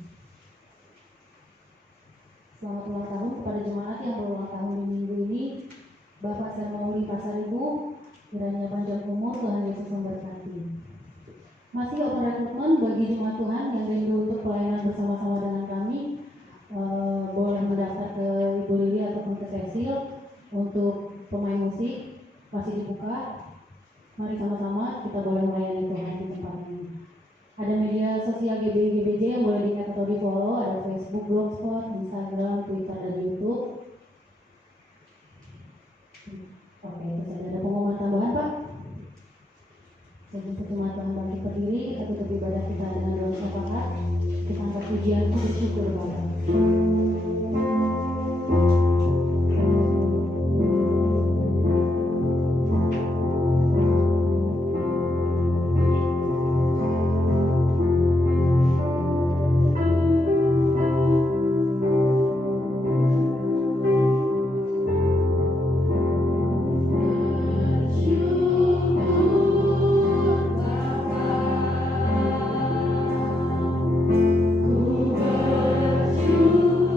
Selamat ulang tahun kepada jemaat yang berulang tahun di minggu ini. Bapak Sermauli Pasaribu, kiranya panjang umur, Tuhan Yesus memberkati. Masih open rekrutmen bagi jemaat Tuhan yang rindu untuk pelayanan bersama-sama dengan kami, boleh mendaftar ke Ibu Lili ataupun ke Cecil. Untuk pemain musik masih dibuka. Mari sama-sama kita boleh melayani Tuhan di tempat ini. Ada media sosial GBJ yang boleh di-add atau di-follow, ada Facebook, Blogspot, Instagram, Twitter, dan YouTube. Oke, terus ada pengumuman tambahan Pak. Sebelum jemaat Tuhan bangkit berdiri, kita tutup ibadah kita dengan doa syafaat. Kita angkat pujian puji syukur Bapa. Ku bersyukur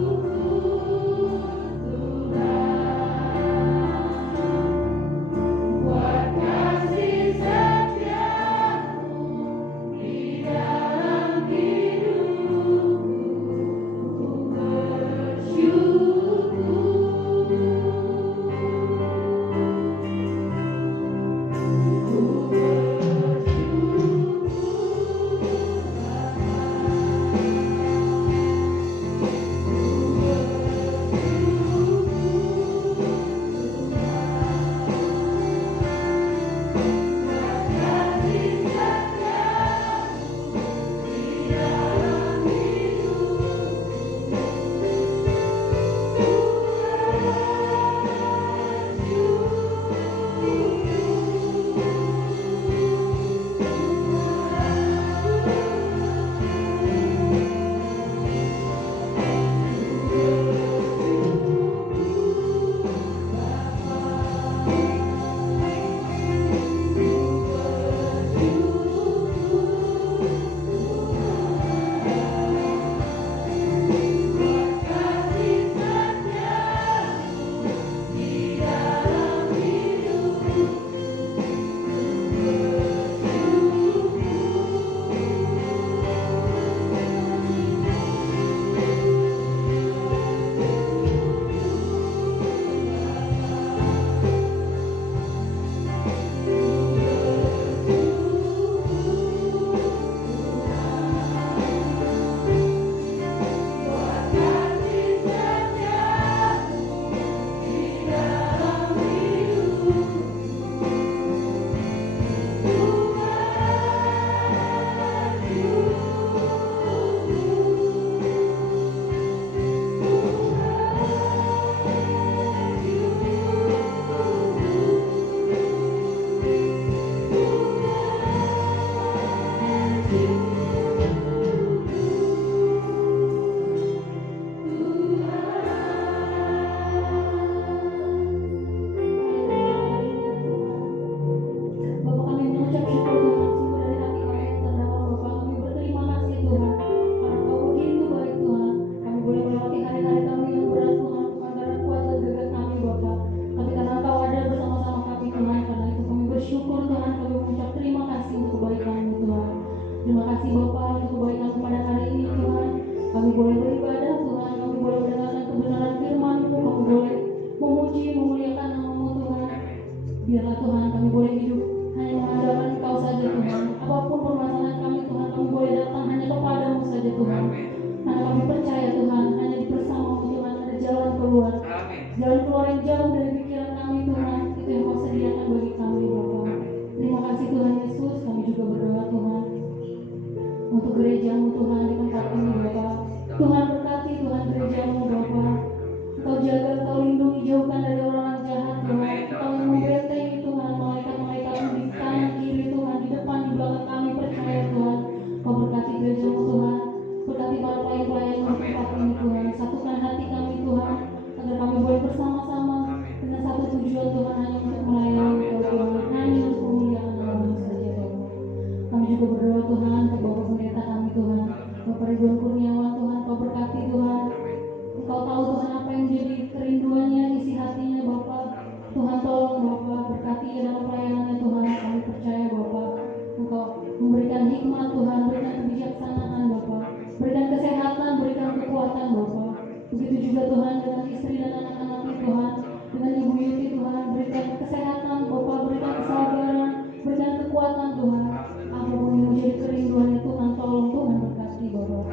Bapak kami mengucap syukur Tuhan, sungguh dari hati kami yang terdalam Bapak, kami berterima kasih Tuhan, karena Engkau begitu baik Tuhan. Kami boleh melewati hari-hari kami yang berat Tuhan, bukan karena kuat dan gagah kami Bapak, tapi karena Engkau ada bersama-sama kami Tuhan. Karena itu kami bersyukur Tuhan, kami mengucap terima kasih untuk kebaikan-Mu Tuhan. Terima kasih Bapak untuk kebaikan pada hari ini Tuhan. Kami boleh beribadah Tuhan, kami boleh mendengarkan kebenaran firman-Mu, kami boleh memuji, memuliakan nama-Mu Tuhan. Biarlah Tuhan kami boleh hidup hanya mengandalkan Engkau saja Tuhan. Apapun permasalahan kami Tuhan, kami boleh datang hanya kepadamu saja Tuhan. Karena kami percaya Tuhan, hanya bersama-Mu Tuhan ada jalan keluar. Jalan keluar yang jauh dari pikiran kami Tuhan, itu yang Kau sediakan bagi kami Bapa. Terima kasih Tuhan Yesus, kami juga berdoa Tuhan untuk gereja-Mu Tuhan di tempat ini Bapa. Tuhan berkati Tuhan gereja-Mu Bapa. Engkau jaga, Engkau lindungi, jauhkan dari orang-orang jahat Tuhan. Engkau yang membentengi Tuhan, malaikat-malaikatmu di kanan kiri Tuhan, di depan, di belakang kami percaya Tuhan. Kau berkati gereja-Mu Tuhan, berkati para pelayan-pelayan di tempat ini Tuhan. Satukan hati kami Tuhan, agar kami boleh bersama-sama dengan satu tujuan Tuhan, hanya untuk melayani Engkau Tuhan, hanya untuk pemuliaan nama-Mu saja Tuhan. Kami juga berdoa Tuhan untuk Bapak Pendeta kami Tuhan, Bapak Ridwan Kurniawan Tuhan, Kau berkati Tuhan. Engkau tahu Tuhan apa yang menjadi kerinduannya, isi hatinya Bapak. Tuhan tolong Bapak, berkati dalam pelayanannya Tuhan. Kami percaya Bapak, Engkau memberikan hikmat Tuhan, berikan kebijaksanaan Bapak, berikan kesehatan, berikan kekuatan Bapak. Begitu juga Tuhan dengan istri dan anak-anaknya Tuhan, dengan Ibu Yuti Tuhan, berikan kesehatan Bapak, berikan kesabaran, berikan kekuatan Tuhan. Apapun yang menjadi kerinduannya Tuhan, tolong Tuhan berkati Bapak.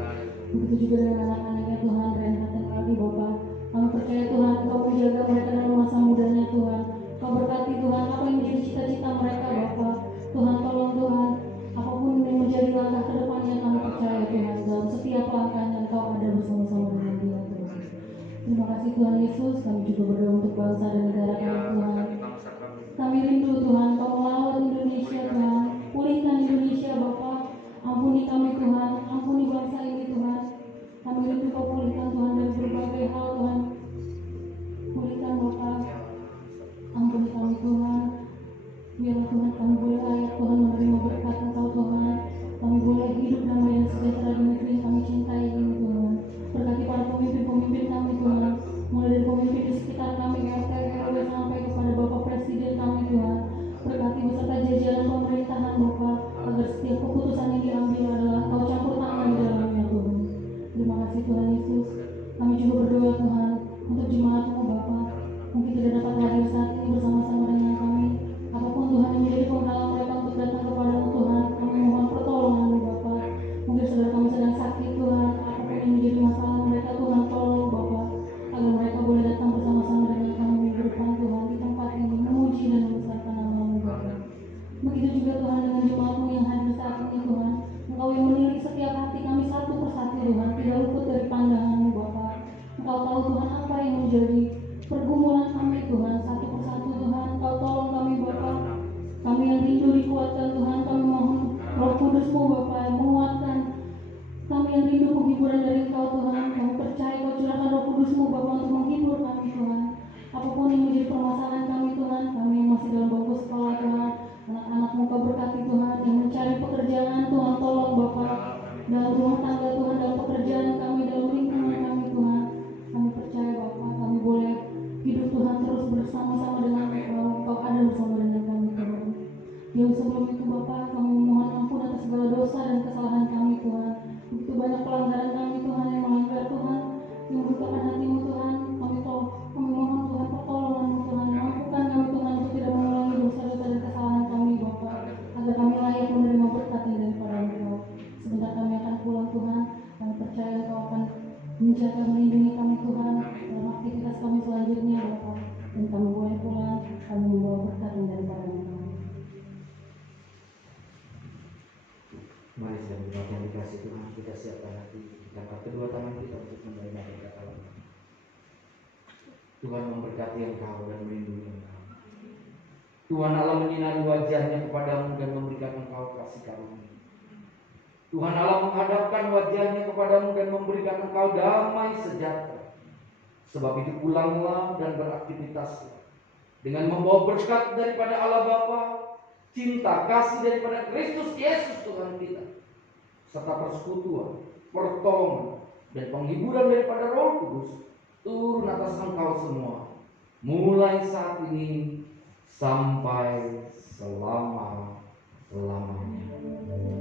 Begitu juga dengan anak-anaknya Tuhan, Renhat dan Aldi Bapak. Kami percaya Tuhan, Kau menjaga mereka dalam masa mudanya Tuhan. Kau berkati Tuhan, apa yang menjadi cita-cita mereka Bapak. Tuhan tolong Tuhan, apapun yang menjadi langkah ke depannya, kami percaya Tuhan, dalam setiap langkahnya Engkau ada bersama-sama dengan dia Tuhan. Terima kasih Tuhan Yesus, kami juga berdoa untuk bangsa dan negara kami Tuhan. Kami rindu Tuhan, Kau melawat Indonesia Tuhan, pulihkan Indonesia Bapak. Ampuni kami Tuhan, ampuni bangsa ini Tuhan. Kami rindu Kau pulihkan Tuhan dari berbagai hal Tuhan. Pulihkan Bapak, ampuni kami Tuhan. Biarlah Tuhan kami boleh layak Tuhan menerima berkat Engkau Tuhan. Kami boleh hidup damai dan sejahtera di negeri yang kami cintai ini Tuhan. Berkati para pemimpin-pemimpin kami Tuhan, mulai dari pemimpin di sekitar kami RT RW sampai kepada Bapak Presiden kami Tuhan. Berkati beserta jajaran pemerintahan Bapak, agar setiap keputusan yang diambil adalah Kau campur tangan di dalamnya Tuhan. Terima kasih Tuhan Yesus. Kami juga berdoa Tuhan untuk jemaat-Mu Bapa. Mungkin tidak dapat hadir saat ini bersama-sama dengan kami. Apapun Tuhan yang menjadi penghalang mereka untuk datang kepada-Mu Tuhan, kami mohon pertolongan-Mu Bapa. Mungkin saudara kami sedang sakit Tuhan, apapun yang menjadi masalah mereka Tuhan, tolong Bapa, agar mereka boleh datang bersama-sama dengan kami minggu depan Tuhan di tempat ini, memuji dan membesarkan nama-Mu Bapa. Begitu juga Tuhan dengan jemaat-Mu yang hadir saat ini Tuhan. Engkau yang menilik setiap hati kami satu persatu Tuhan, tidak luput dari pandangan-Mu Bapa. Engkau tahu Tuhan apa yang menjadi pergumulan kami Tuhan, satu persatu Tuhan. Engkau tolong kami Bapa. Kami yang rindu dikuatkan Tuhan, kami mohon Roh Kudus-Mu Bapa yang menguatkan. Kami yang rindu penghiburan dari Engkau Tuhan, kami percaya Kau curahkan Roh Kudus-Mu Bapa untuk menghibur kami Tuhan. Apapun yang menjadi permasalahan kami Tuhan, kami yang masih dalam bangku sekolah Tuhan, anak-anak-Mu Kau berkati Tuhan, yang mencari pekerjaan Tuhan, tolong Bapa. Dalam rumah tangga Tuhan, dalam pekerjaan kami, dalam lingkungan kami Tuhan, kami percaya Bapa, kami boleh hidup Tuhan terus bersama-sama dengan Engkau. Engkau ada bersama dengan kami Tuhan. Jauh sebelum itu Bapa, kami mohon ampun atas segala dosa dan kesalahan kami Tuhan. Begitu banyak pelanggaran kami Tuhan, yang melanggar Tuhan, yang membukakan hati-Mu Tuhan. Kami mohon Tuhan pertolongan-Mu Tuhan, mampukan kami Tuhan untuk tidak mengulangi dosa-dosa dan kesalahan kami Bapa, agar kami layak menerima berkat yang daripada Engkau. Sebentar kami akan pulang Tuhan, kami percaya Engkau akan menjaga, melindungi kami Tuhan dalam aktivitas kami selanjutnya Bapa. Dan kami boleh pulang, kami membawa berkat yang daripada Engkau. Mari sedang berdoa yang dikasih Tuhan, kita siapkan hati, kita angkat kedua tangan kita untuk menerima berkat Allah. Tuhan memberkati Engkau dan melindungi Engkau. Tuhan Allah menyinari wajahnya kepadamu dan memberikan Engkau kasih karunia. Tuhan Allah menghadapkan wajahnya kepadamu dan memberikan engkau damai sejahtera. Sebab itu pulanglah dan beraktivitaslah dengan membawa berkat daripada Allah Bapa, cinta kasih daripada Kristus Yesus Tuhan kita, serta persekutuan, pertolongan, dan penghiburan daripada Roh Kudus turun atas engkau semua, mulai saat ini sampai selama-lamanya.